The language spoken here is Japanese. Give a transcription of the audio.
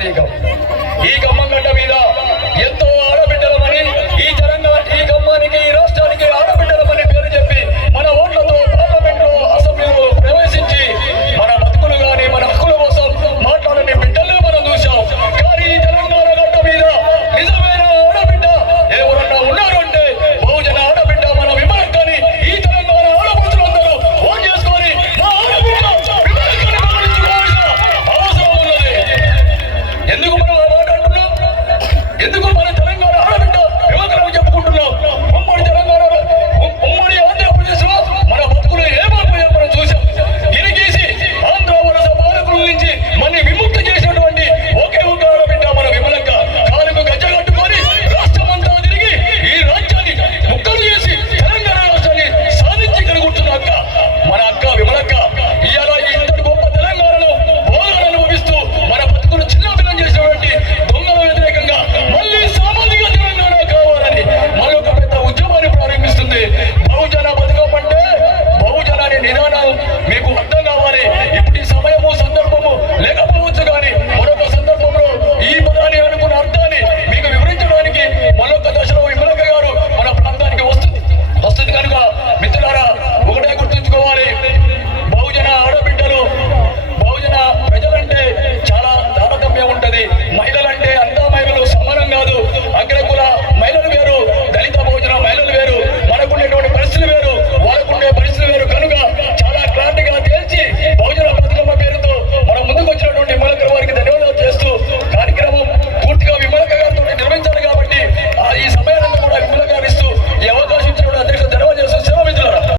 అనేకం